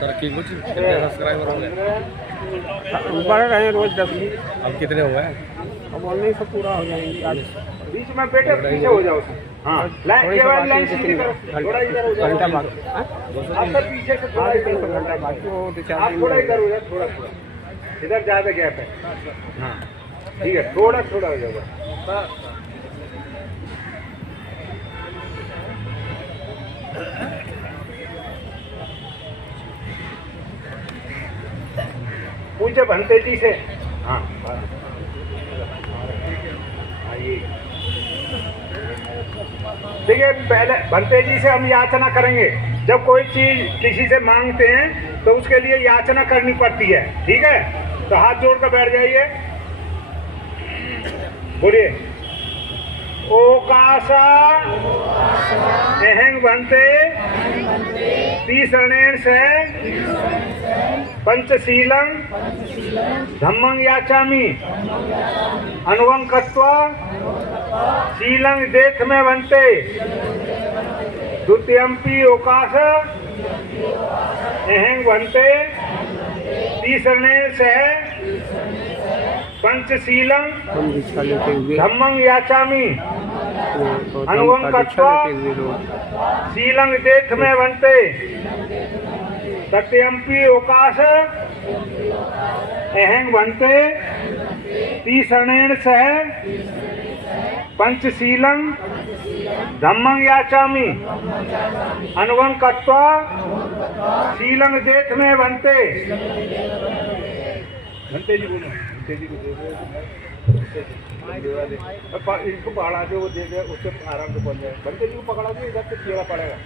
तरक्की कुछ कितने सब्सक्राइबर हो गए? बढ़ रहे हैं रोज 10 20। अब कितने हो गए? अब ऑनलाइन सब पूरा हो जाएंगे आज। बीच में बेटे पीछे हो जाओ। हाँ थोड़ी सी बाकी है, लेकिन घंटा बाकी। आपका पीछे से थोड़ा इधर हो जाओ। घंटा बाकी वो 2-4 आप दिन थोड़ा में इधर हो जाओ, थोड़ा थोड़ा इधर ज्यादा गैप है। हाँ ठीक है, थोड़ा थोड़ा हो जाएगा। पूछे भंते जी से। हाँ आइए। देखिए पहले भंते जी से हम याचना करेंगे। जब कोई चीज किसी से मांगते हैं तो उसके लिए याचना करनी पड़ती है, ठीक है? तो हाथ जोड़ कर बैठ जाइए, बोलिए ओकासा अहंग भंते तीसरणेन से पंचशीलं धम्मं याचामि अनुवं कृत्वा शीलं देथ में बनते द्वितीयंपि ओकाश अहंग बनते तीसरणेन से पंचशीलं हम दीक्षा लेते हुए धम्मं याचामि अनुवं अनुवं कृत्वा शीलं देथ में बनते तत्यंपि ओकाश अहंग बनते तीसरणेन सह पंचशीलं धम्मं याचामि अनुवं कृत्वा शीलं देथ में बनते। घंटे जी बोलो, घंटे जी को दे दो, इनको पकड़ा दो, वो दे दे, उससे आराम से पहुंच जाए। घंटे जी को पकड़ा दो, इधर से चेहरा पड़ेगा।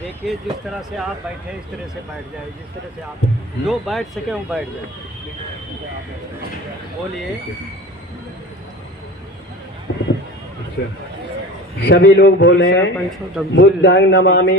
देखिए जिस तरह से आप बैठे इस तरह से बैठ जाए, जिस तरह से आप जो बैठ सके वो बैठ जाए। बोलिए सभी लोग बोले बुद्धं नमामि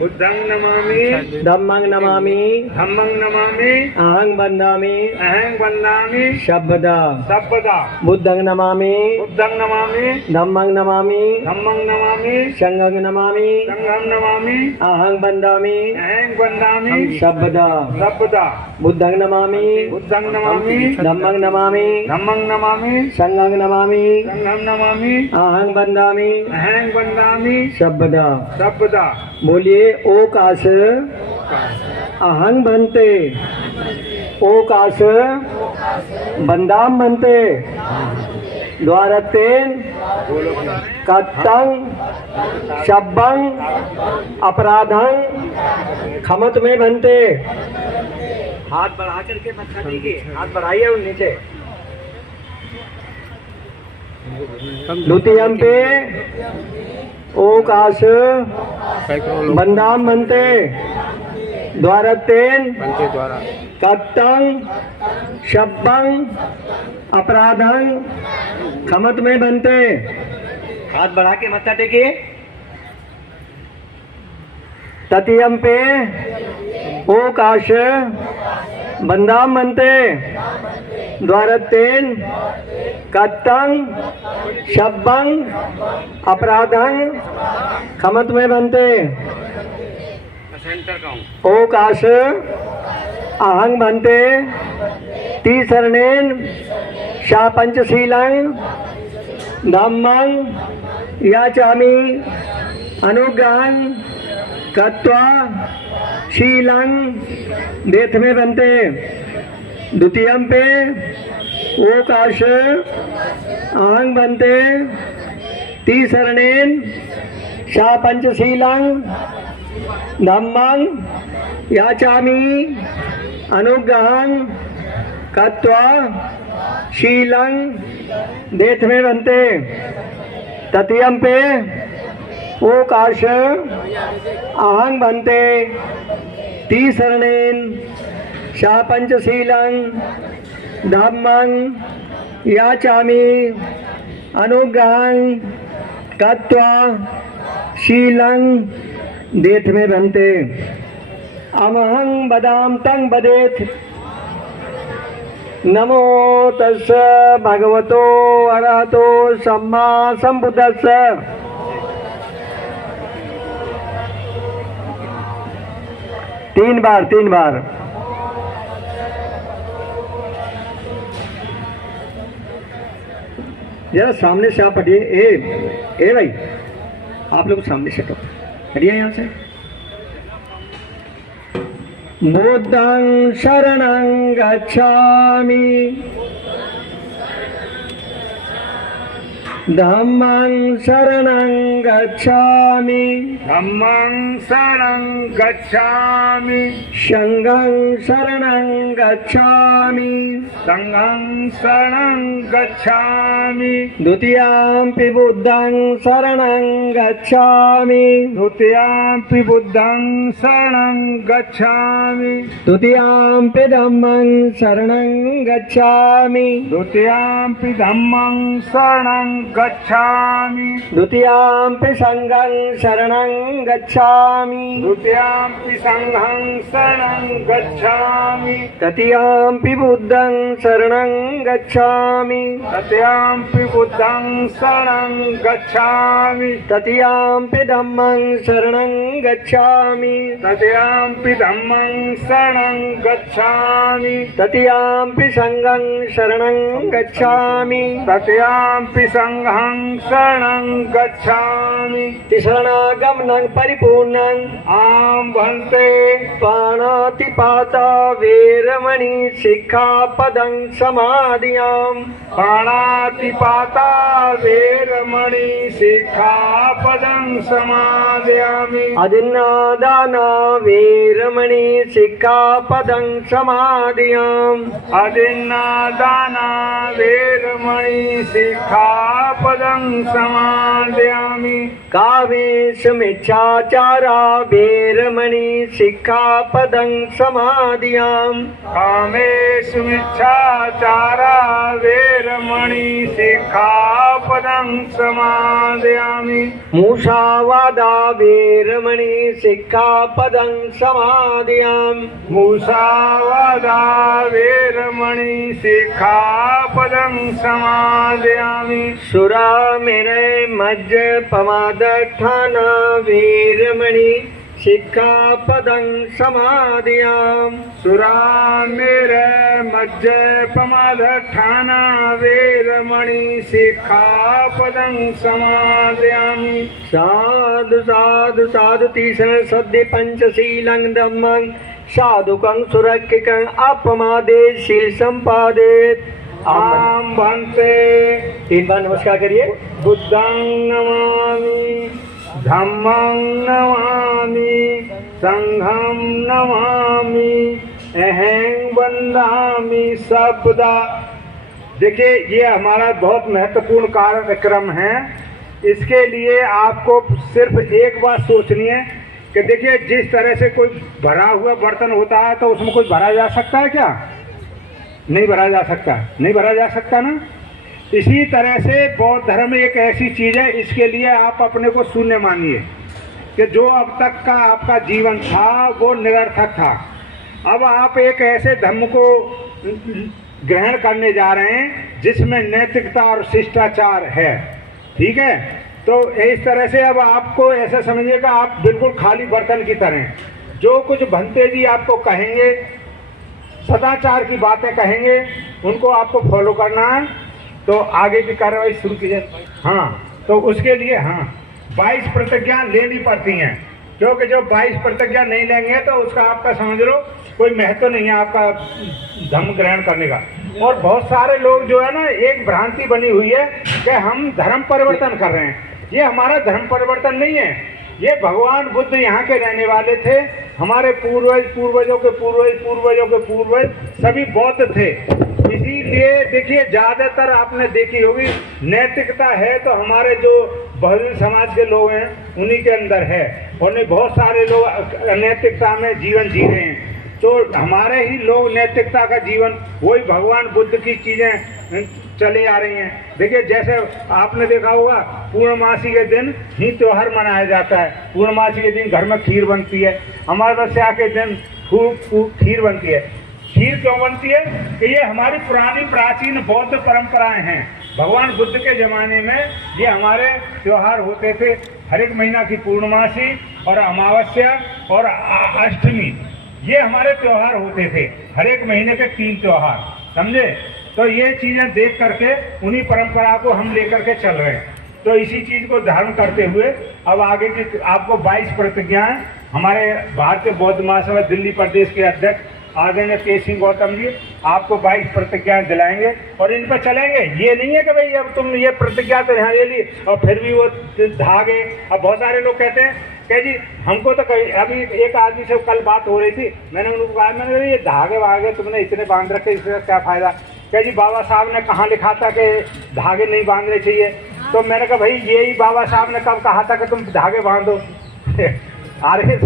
बुद्धं नमामि धम्मं नमामि धम्मं नमामि अहं वन्दामि अहं वन्दामि शब्दा सर्वदा बुद्धं नमामि बुद्धं नमामि धम्मं नमामि धम्मं नमामि संघं नमामि संघं नमामि अहं वन्दामि अहं वन्दामि शब्दा सर्वदा बुद्धं नमामि बुद्धं नमामि धम्मं नमामि धम्मं नमामि संघं नमामि संघं नमामि अहं वन्दामि अहं वन्दामि शब्दा। सर्वदा बोलिए ओकाश अहं बनते ओकाश बंदाम बनते द्वारतेन कत्तं शब्बं अपराधं खमत में बनते। हाथ बढ़ा करके मत्था टीकिए, हाथ बढ़ाइए और नीचे। द्वितीयं पे ओकाश बंदाम बनते द्वारतेन द्वारा कत्तं शब्बं अपराधं खमत में बनते। हाथ बढ़ा के मत्था टेकिए। तृतीयं पे ओकाश बंदाम बनते द्वारतेन कत्तं शब्बं अपराधं खमत में बनते। ओकाश अहं बनते तीसरणेन शा पंचशीलं धम्मं याचामि अनुग्रहं कृत्वा शीलं देथ में बनते। द्वितीयं पे ओकाश अहं बनते तीसरणेन शा पंचशीलं धम्मं याचामि अनुग्रहं कृत्वा शीलं देथ में बनते। तृतीयं पे ओकाश अहं बनते तीसरणेन शा पंचशीलं धम्मं याचामि अनुग्रहं कृत्वा शीलं देथ में बनते। अमहं बदाम तं बदेथ नमो तस् भगवतो अरहतो सम्मा संबुद्धस्स। तीन बार। जरा सामने से आप हटिए। ए भाई, आप लोग सामने से हटिए यहाँ से। बुद्धं शरणं गच्छामि, धम्मं शरणं गच्छामि, धम्मं शरणं गच्छामि, संघं शरणं गच्छामि, संघं शरणं गच्छामि, द्वितीयंपि बुद्धं शरणं गच्छामि, द्वितीयंपि बुद्धं शरणं गच्छामि, तृतीयंपि धम्मं शरणं गच्छामि, द्वितीयंपि धम्मं शरणं गच्छामि, द्वितीयंपि संघं शरणं गच्छामि, द्वितीयंपि संघं शरणं गच्छामि, तृतीयंपि बुद्धं शरणं गच्छामि, तृतीयंपि बुद्धं शरणं गच्छामि, तृतीयंपि धम्मं शरणं गच्छामि, तृतीयंपि धम्मं शरणं गच्छामि, तृतीयंपि संघं शरणं गच्छामि, तृतीयंपि संघं शरणं गच्छामि, तिसरणागमनं परिपूर्णं आम भन्ते पाणातिपाता वेरमणि सिक्खापदं समादियाम्, पाणातिपाता वेरमणि सिक्खापदं समादयामि, अदिन्नादाना वेरमणि सिक्खापदं समादियाम्, अदिन्नादाना वेरमणि सिक्खापदं समादयामि, कामेशमिच्छाचारा वेरमणि सिक्खापदं समादियाम्, कामेषु मिच्छाचारा वेरमणि सिक्खापदं समादयामि, मूषावादा वेरमणि सिक्खापदं समादियाम्, मुसावादा वेरमणि सिक्खापदं समादयामि, सुरामेरय मज्जपमादठाना वेरमणि सिक्खापदं समादियाम्, सुरामेर मज्जपमादठाना वेरमणि सिक्खापदं समादयामि, साधु साधु साधु तीसर सद्य पंचशीलं धम्मं साधुकं सुरक्षिकं अपमादे शील संपादेत। आम भन्ते 3 बार नमस्कार करिए। बुद्धं नमामि, धम्मं नमामि, संघं नमामि, अहं वन्दामि सबदा। देखिए, ये हमारा बहुत महत्वपूर्ण कार्यक्रम है। इसके लिए आपको सिर्फ एक बात सोचनी है कि देखिए, जिस तरह से कोई भरा हुआ बर्तन होता है तो उसमें कोई भरा जा सकता है क्या? नहीं भरा जा सकता ना। इसी तरह से बौद्ध धर्म एक ऐसी चीज़ है, इसके लिए आप अपने को शून्य मानिए कि जो अब तक का आपका जीवन था वो निरर्थक था। अब आप एक ऐसे धर्म को ग्रहण करने जा रहे हैं जिसमें नैतिकता और शिष्टाचार है, ठीक है। तो इस तरह से अब आपको ऐसा समझिएगा, आप बिल्कुल खाली बर्तन की तरह, जो कुछ भंते जी आपको कहेंगे, सदाचार की बातें कहेंगे, उनको आपको फॉलो करना है। तो आगे की कार्रवाई शुरू कीजिए। हाँ, तो उसके लिए 22 प्रतिज्ञा लेनी पड़ती हैं, क्योंकि जो 22 प्रतिज्ञा नहीं लेंगे तो उसका आपका समझ लो कोई महत्व नहीं है आपका धर्म ग्रहण करने का। और बहुत सारे लोग जो है ना, एक भ्रांति बनी हुई है कि हम धर्म परिवर्तन कर रहे हैं। ये हमारा धर्म परिवर्तन नहीं है, ये भगवान बुद्ध यहाँ के रहने वाले थे। हमारे पूर्वजों के पूर्वज सभी बौद्ध थे। इसीलिए देखिए, ज़्यादातर आपने देखी होगी नैतिकता है तो हमारे जो बहुजन समाज के लोग हैं उन्हीं के अंदर है, और नहीं बहुत सारे लोग अनैतिकता में जीवन जी रहे हैं। तो हमारे ही लोग नैतिकता का जीवन, वही भगवान बुद्ध की चीज़ें चले आ रही हैं। देखिए, जैसे आपने देखा होगा पूर्णमासी के दिन ही त्योहार मनाया जाता है। पूर्णमासी के दिन घर में खीर बनती है, अमावस्या के दिन खीर बनती है। खीर क्यों बनती है कि ये हमारी पुरानी प्राचीन बौद्ध परंपराएं हैं। भगवान बुद्ध के ज़माने में ये हमारे त्योहार होते थे, हर एक महीना की पूर्णमासी और अमावस्या और अष्टमी, ये हमारे त्योहार होते थे, हर एक महीने के 3 त्योहार, समझे। तो ये चीज़ें देख करके उन्हीं परंपरा को हम लेकर के चल रहे हैं। तो इसी चीज़ को धारण करते हुए अब आगे की आपको 22 प्रतिज्ञाएं हमारे भारतीय बौद्ध महासभा दिल्ली प्रदेश के अध्यक्ष आदरणीय तेज सिंह गौतम जी आपको 22 प्रतिज्ञाएं दिलाएंगे और इन पर चलेंगे। ये नहीं है कि भाई अब तुम ये प्रतिज्ञा तो यहाँ ले ली और फिर भी वो धागे। अब बहुत सारे लोग कहते हैं कि जी हमको तो कहीं, अभी एक आदमी से कल बात हो रही थी, मैंने उनको कहा, मैंने कहा ये धागे वागे तुमने इतने बांध रखे, इससे क्या फ़ायदा। क्या जी बाबा साहब ने कहाँ लिखा था कि धागे नहीं बांधने चाहिए। तो मैंने कहा भाई यही बाबा साहब ने कब कहा था कि तुम धागे बांधो। आ रहे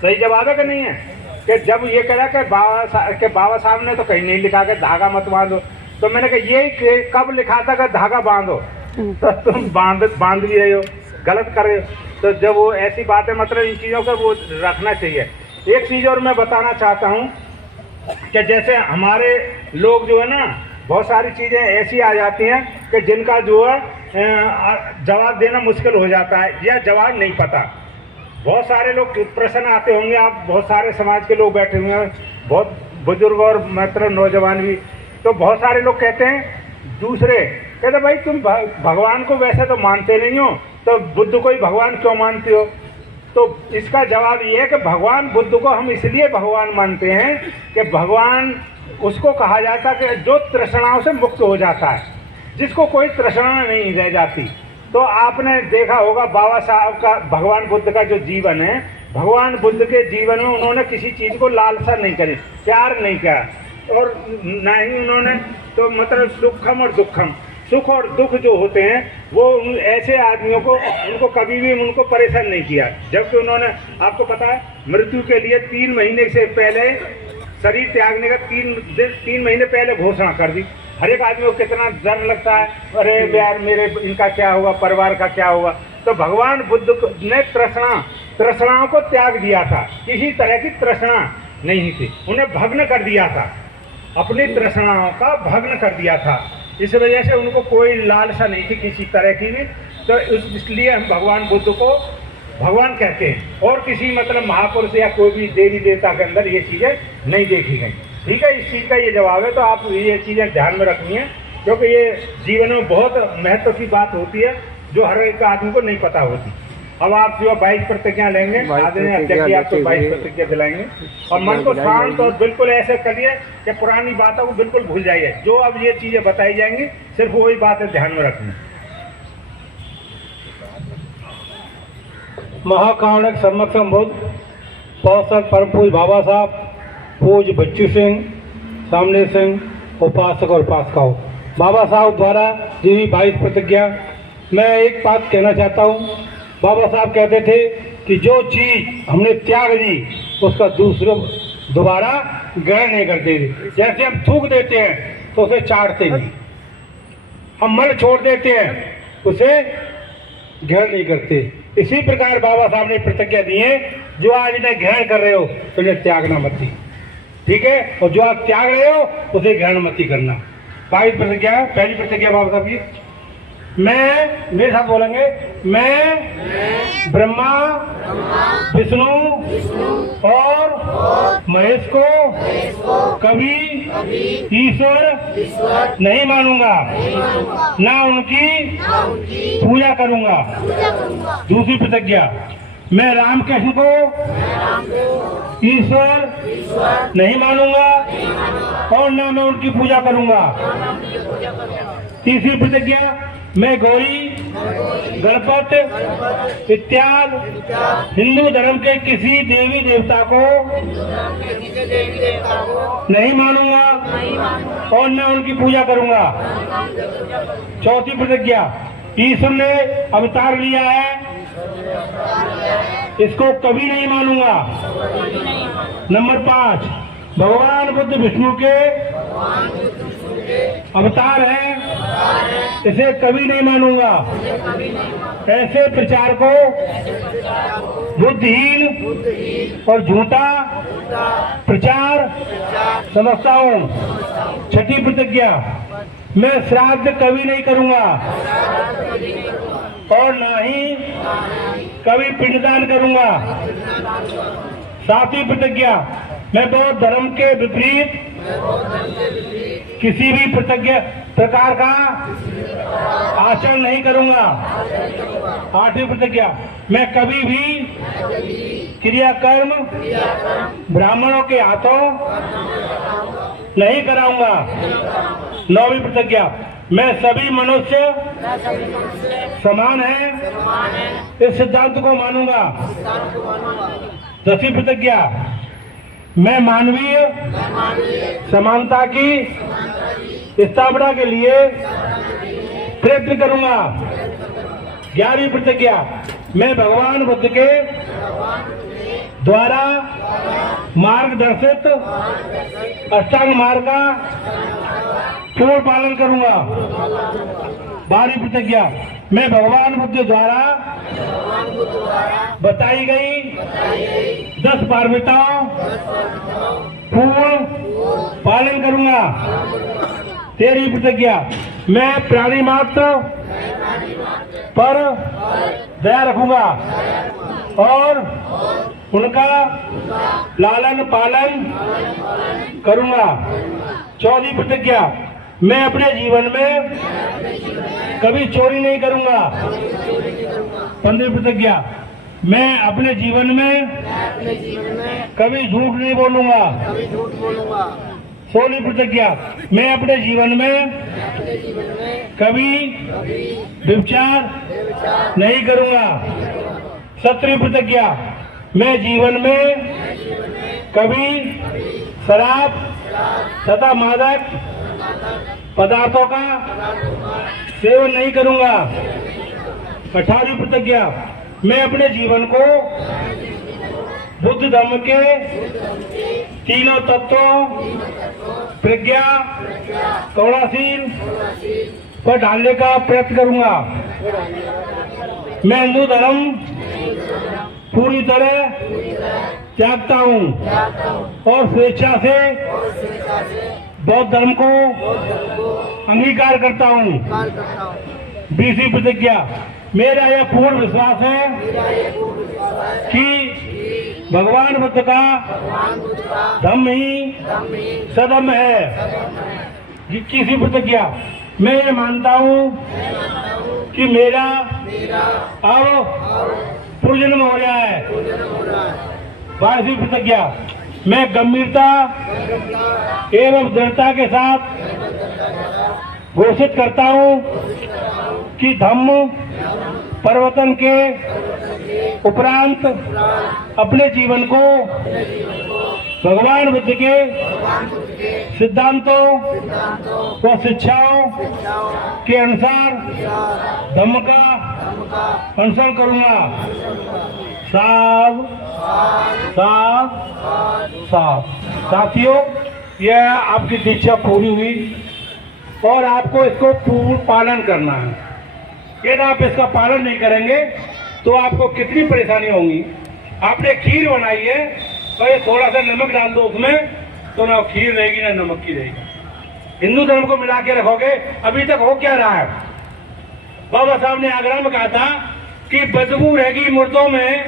सही जवाब है कि नहीं है कि जब ये कह रहा कि बाबा साहब ने तो कहीं नहीं लिखा कि धागा मत बांधो। तो मैंने कहा यही कब लिखा था कि धागा बांधो, तो तुम बांध भी रहे हो, गलत कर रहे हो। तो जब वो ऐसी बातें, मतलब इन चीज़ों का वो रखना चाहिए। एक चीज़ और मैं बताना चाहता हूँ कि जैसे हमारे लोग जो है ना, बहुत सारी चीज़ें ऐसी आ जाती हैं कि जिनका जो है जवाब देना मुश्किल हो जाता है या जवाब नहीं पता। बहुत सारे लोग प्रश्न आते होंगे, आप बहुत सारे समाज के लोग बैठे हुए हैं, बहुत बुजुर्ग और मतलब नौजवान भी। तो बहुत सारे लोग कहते हैं, दूसरे कहते भाई तुम भगवान को वैसे तो मानते नहीं हो, तो बुद्ध को ही भगवान क्यों मानते हो। तो इसका जवाब ये है कि भगवान बुद्ध को हम इसलिए भगवान मानते हैं कि भगवान उसको कहा जाता है कि जो तृष्णाओं से मुक्त हो जाता है, जिसको कोई तृष्णा नहीं रह जाती। तो आपने देखा होगा बाबा साहब का, भगवान बुद्ध का जो जीवन है, भगवान बुद्ध के जीवन में उन्होंने किसी चीज़ को लालसा नहीं करी, प्यार नहीं किया, और ना ही उन्होंने तो मतलब सुखम और दुखम, सुख और दुख जो होते हैं वो ऐसे आदमियों को, उनको कभी भी उनको परेशान नहीं किया। जबकि उन्होंने, आपको पता है, मृत्यु के लिए 3 महीने से पहले, शरीर त्यागने का 3 महीने पहले घोषणा कर दी। हर एक आदमी को कितना डर लगता है, अरे यार मेरे इनका क्या होगा, परिवार का क्या होगा। तो भगवान बुद्ध ने तृष्णाओं को त्याग दिया था, किसी तरह की तृष्णा नहीं थी, उन्हें भग्न कर दिया था, अपनी तृष्णाओं का भग्न कर दिया था। इस वजह से उनको कोई लालसा नहीं थी किसी तरह की भी। तो इसलिए हम भगवान बुद्ध को भगवान कहते हैं, और किसी मतलब महापुरुष या कोई भी देवी देवता के अंदर ये चीज़ें नहीं देखी गई। ठीक है, इस चीज़ का ये जवाब है। तो आप ये चीज़ें ध्यान में रखनी है, क्योंकि ये जीवन में बहुत महत्व की बात होती है जो हर एक आदमी को नहीं पता होती। अब आप जो 22 प्रतिज्ञा लेंगे, आदरणीय अध्यक्ष जी आपको 22 प्रतिज्ञा दिलाएंगे, और मन को शांत और बिल्कुल ऐसे करिए कि पुरानी बातों को बिल्कुल भूल जाइए। जो अब ये चीज़ें बताई जाएंगी सिर्फ वही बातें ध्यान में रखनी। महाकाणक सम्मक संबुद्ध पार्षद परम पूज्य बाबा साहब, पूज्य बच्चू सिंह, सामने सिंह, उपासक और उपासिकाओं, बाबा साहब द्वारा दी हुई 22 प्रतिज्ञा। मैं एक बात कहना चाहता हूँ। बाबा साहब कहते थे कि जो चीज़ हमने त्याग दी उसका दोबारा ग्रहण नहीं करते थे। जैसे हम थूक देते हैं तो उसे चाटते नहीं, हम मल छोड़ देते हैं उसे ग्रहण नहीं करते। इसी प्रकार बाबा साहब ने प्रतिज्ञा दी है, जो आज इन्हें ग्रहण कर रहे हो तो इन्हें त्यागना मत, ठीक है, और जो आप त्याग रहे हो उसे ग्रहण मत करना। 22 प्रतिज्ञा। पहली प्रतिज्ञा बाबा साहब की, मैं, मेरे साथ बोलेंगे, मैं ब्रह्मा विष्णु और महेश को कभी ईश्वर नहीं मानूंगा, ना उनकी पूजा करूंगा। दूसरी प्रतिज्ञा, मैं रामकृष्ण को ईश्वर नहीं मानूंगा और ना मैं उनकी पूजा करूंगा। तीसरी प्रतिज्ञा, मैं गौरी, गणपति इत्यादि हिंदू धर्म के किसी देवी देवता को नहीं मानूंगा और न उनकी पूजा करूंगा। चौथी प्रतिज्ञा, ईश्वर ने अवतार लिया है, इसको कभी नहीं मानूंगा। नंबर 5, भगवान बुद्ध विष्णु के अवतार है, इसे कभी नहीं मानूंगा। ऐसे प्रचार को बुद्धिहीन और झूठा प्रचार समझता हूँ। छठी प्रतिज्ञा, मैं श्राद्ध कभी नहीं करूंगा और ना ही कभी पिंडदान करूंगा। सातवीं प्रतिज्ञा, मैं बौद्ध धर्म के विपरीत किसी भी प्रकार का आचरण नहीं करूंगा। आठवीं प्रतिज्ञा, मैं कभी भी क्रियाकर्म ब्राह्मणों के हाथों नहीं कराऊंगा। नौवीं प्रतिज्ञा, मैं सभी मनुष्य समान है, इस सिद्धांत को मानूंगा। 10वीं प्रतिज्ञा, मैं मानवीय समानता की स्थापना के लिए प्रयत्न करूंगा। 11वीं प्रतिज्ञा, मैं भगवान बुद्ध के द्वारा मार्गदर्शित अष्टांग मार्ग का पूर्ण पालन करूंगा। 12वीं प्रतिज्ञा, मैं भगवान बुद्ध द्वारा बताई गई 10 पारमिताओं पूर्ण पालन करूंगा। 13वीं प्रतिज्ञा, मैं प्राणी मात्र पर दया रखूंगा और उनका लालन पालन करूंगा। 14वीं प्रतिज्ञा, मैं अपने जीवन में कभी चोरी नहीं करूंगा। 15वीं प्रतिज्ञा, मैं अपने जीवन में कभी झूठ नहीं बोलूंगा। 16वीं प्रतिज्ञा, मैं अपने जीवन में कभी व्यभिचार नहीं करूंगा। 17वीं प्रतिज्ञा, मैं जीवन में कभी शराब तथा मादक पदार्थों का सेवन नहीं करूंगा। 18वीं प्रतिज्ञा, मैं अपने जीवन को बुद्ध धर्म के तीनों तत्वों प्रज्ञा, करुणाशील पर ढालने का प्रयत्न करूंगा। मैं हिंदू धर्म पूरी तरह त्यागता हूं और स्वेच्छा से बौद्ध धर्म को अंगीकार करता हूं। 20वीं प्रतिज्ञा, मेरा यह पूर्ण विश्वास है कि भगवान बुद्ध का धम्म ही सदम है। 21वीं प्रतिज्ञा, मैं ये मानता हूँ कि मेरा अब पुनर्जन्म हो रहा है। 22वीं प्रतिज्ञा, मैं गंभीरता एवं दृढ़ता के साथ घोषित करता हूँ कि धम्म परिवर्तन के उपरांत अपने जीवन को भगवान बुद्ध के सिद्धांतों व शिक्षाओं के अनुसार धम्म का अनुसरण करूंगा। साफ साफ साफ। साथियों, यह आपकी दीक्षा पूरी हुई और आपको इसको पूर्ण पालन करना है। यदि आप इसका पालन नहीं करेंगे तो आपको कितनी परेशानी होंगी। आपने खीर बनाई है तो ये थोड़ा सा नमक डाल दो उसमें, तो ना खीर रहेगी ना नमक की रहेगी। हिंदू धर्म को मिला के रखोगे। अभी तक हो क्या रहा है? बाबा साहब ने आगरा में कहा था कि बदबू रहेगी मुर्दों में,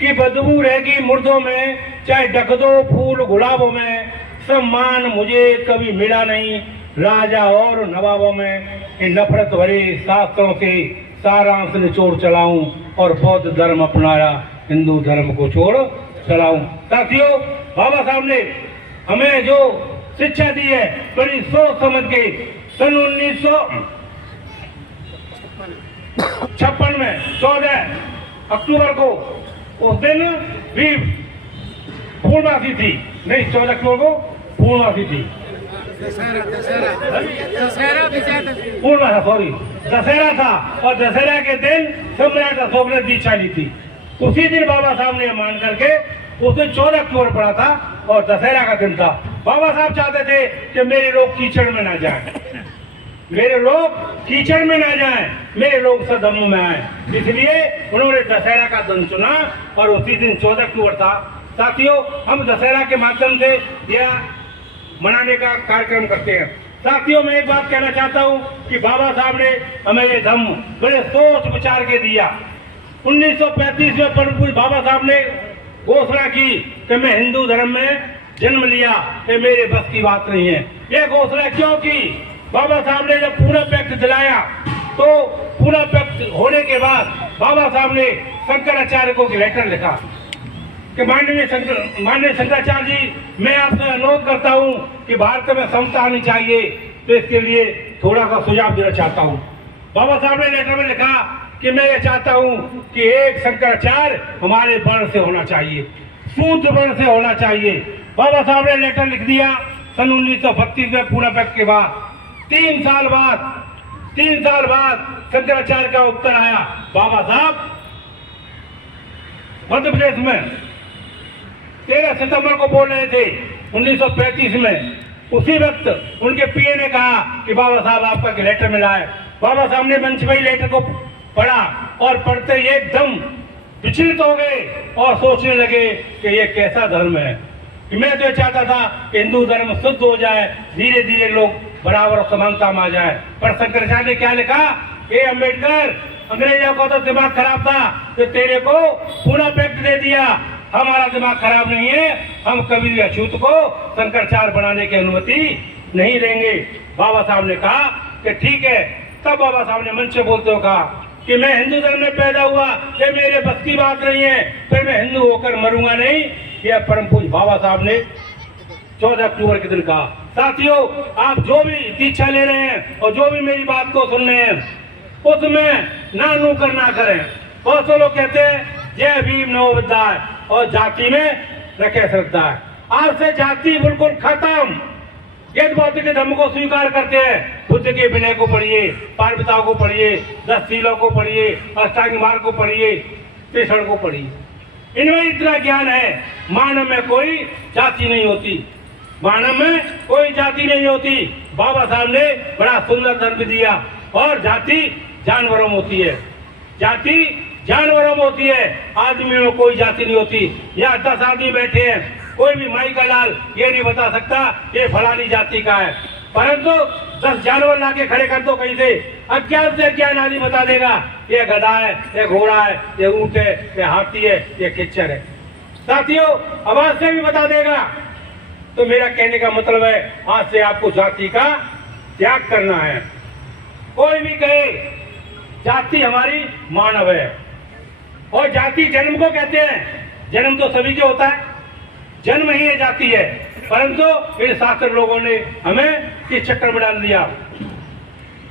कि बदबू रहेगी मुर्दों में, चाहे ढक दो फूल गुलाबों में, सम्मान मुझे कभी मिला नहीं राजा और नवाबों में। इन नफरत भरे शास्त्रों से सारांश निचोड़ चलाऊं और बौद्ध धर्म अपनाया, हिंदू धर्म को छोड़ चलाऊं। साथियों, बाबा साहब ने हमें जो शिक्षा दी है बड़ी सोच समझ के सन 1956 में 14 अक्टूबर को, उस दिन भी पूर्णमासी थी, नहीं 14 अक्टूबर को पूर्णमासी थी, पूर्णमासी सॉरी दशहरा था। और दशहरा के दिन सम्राट अशोक ने दीक्षा ली थी। उसी दिन बाबा साहब ने मान करके उस दिन 14 अक्टूबर पड़ा था और दशहरा का दिन था। बाबा साहब चाहते थे कि मेरे लोग कीचड़ में ना जाएं, मेरे लोग कीचड़ में ना जाएं, मेरे लोग सदम में आए, इसलिए उन्होंने दशहरा का दिन चुना और उसी दिन 14 अक्टूबर था। साथियों, हम दशहरा के माध्यम से यह मनाने का कार्यक्रम करते हैं। साथियों, मैं एक बात कहना चाहता हूं कि बाबा साहब ने हमें ये धम्म बड़े सोच विचार के दिया। 1935 में परम पूज्य बाबा साहब ने घोषणा की कि मैं हिंदू धर्म में जन्म लिया, ये मेरे बस की बात नहीं है। ये घोषणा क्यों की? बाबा साहब ने जब पूरा पैक्ट दिलाया तो पूरा पैक्ट होने के बाद बाबा साहब ने शंकराचार्य को लेटर लिखा कि माननीय शंकराचार्य जी, मैं आपसे अनुरोध करता हूं कि भारत में समता आनी चाहिए, तो इसके लिए थोड़ा सा सुझाव देना चाहता हूं। बाबा साहब ने लेटर में लिखा कि मैं ये चाहता हूं कि एक शंकराचार्य हमारे वर्ण से होना चाहिए, शूद्र वर्ण से होना चाहिए। बाबा साहब ने लेटर लिख दिया सन 1932 में पूरा पैक्ट के बाद। 3 साल बाद शंकराचार्य का उत्तर आया। बाबा साहब मध्य प्रदेश में 13 सितंबर को बोल रहे थे 1935 में। उसी वक्त उनके पीए ने कहा कि बाबा साहब आपका लेटर मिला है। बाबा साहब ने मंच में लेटर को पढ़ा और पढ़ते ही एकदम विचलित हो गए और सोचने लगे कि ये कैसा धर्म है। मैं तो चाहता था कि हिंदू धर्म शुद्ध हो जाए, धीरे धीरे लोग बराबर और समानता में आ जाए। पर शंकराचार्य ने क्या लिखा? ए अम्बेडकर, अंग्रेजों का तो दिमाग खराब था तो तेरे को पूरा पैक्ट दे दिया, हमारा दिमाग खराब नहीं है, हम कभी भी अछूत को शंकराचार्य बनाने की अनुमति नहीं देंगे। बाबा साहब ने कहा कि ठीक है। तब बाबा साहब ने मंच से बोलते हुए कहा कि मैं हिंदू धर्म में पैदा हुआ, ये मेरे बस की बात नहीं है, फिर मैं हिंदू होकर मरूंगा नहीं। यह परम पूज्य बाबा साहब ने 14 अक्टूबर के दिन कहा। साथियों, आप जो भी दीक्षा ले रहे हैं और जो भी मेरी बात को सुन रहे हैं, उसमें ना नूकर ना करें। बहुत से लोग कहते हैं जय भीम नमो बुद्धाय और जाति में रखे श्रद्धा है। आज से जाति बिल्कुल खत्म। यदि बौद्ध के धर्म को स्वीकार करते हैं, बुद्ध के विनय को पढ़िए, पार्वता को पढ़िए, 10 शीलों को पढ़िए, अष्टांग मार्ग को पढ़िए, त्रिशण को पढ़िए। इनमें इतना ज्ञान है, मानव में कोई जाति नहीं होती, मानव में कोई जाति नहीं होती। बाबा साहब ने बड़ा सुंदर धर्म दिया। और जाति जानवरों में होती है, जाति जानवरों में होती है, आदमी में कोई जाति नहीं होती। यहाँ 10 आदमी बैठे हैं, कोई भी माई का लाल ये नहीं बता सकता ये फलानी जाति का है, परंतु 10 जानवर लाके खड़े कर दो कहीं से, अज्ञान से अज्ञान आदमी बता देगा ये गधा है, ये घोड़ा है, ये ऊंट है, ये हाथी है, ये खच्चर है। साथियों, आवाज से भी बता देगा। तो मेरा कहने का मतलब है, आज से आपको जाति का त्याग करना है। कोई भी कहे जाति हमारी मानव है, और जाति जन्म को कहते हैं। जन्म तो सभी के होता है, जन्म ही है जाति है, परंतु इन शास्त्र लोगों ने हमें इस चक्कर में डाल दिया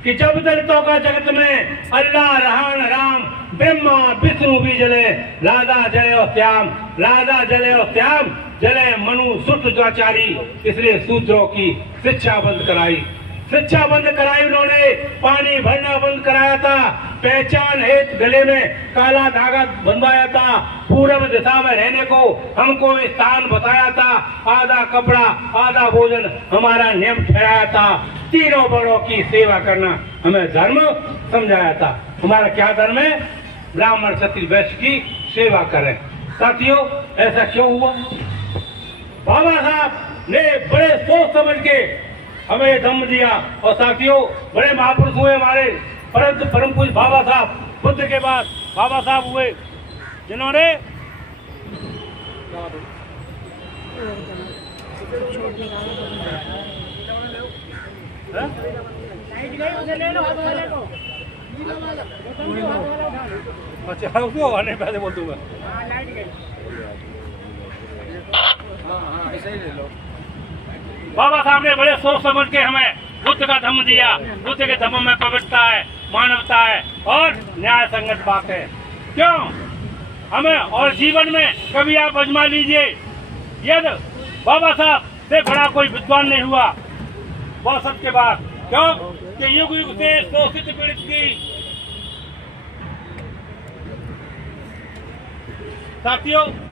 कि जब दलितों का जगत में अल्लाह रहन राम ब्रह्मा विष्णु भी जले, राधा जले और श्याम, राधा जले और श्याम जले मनु सूत्राचारी। इसलिए सूत्रों की शिक्षा बंद कराई, शिक्षा बंद कराई उन्होंने, पानी भरना बंद कराया था, पहचान हेतु गले में काला धागा बंधवाया था, पूर्व दिशा में रहने को हमको स्थान बताया था, आधा कपड़ा आधा भोजन हमारा नियम ठहराया था, तीनों बड़ों की सेवा करना हमें धर्म समझाया था। हमारा क्या धर्म है? ब्राह्मण क्षत्रिय वैश्य की सेवा करें। साथियों, ऐसा क्यों हुआ? बाबा साहब ने बड़े सोच समझ के हमें ये धम्म दिया। और साथियों, बड़े महापुरुष हुए हमारे, परंतु परम पूज्य बाबा साहब, बुद्ध के बाद बाबा साहब हुए, जिन्होंने अच्छा उसको आने पैसे बोल दूंगा। बाबा साहब ने बड़े सोच समझ के हमें बुद्ध का धम्म दिया। बुद्ध के धम्म में पवित्रता है, मानवता है और न्याय संगत बात है। क्यों हमें, और जीवन में कभी आप आजमा लीजिए, यदि बाबा साहब से बड़ा कोई विद्वान नहीं हुआ वह सबके बाद, क्यों कि युग युग से शोषित पीड़ित की। साथियों,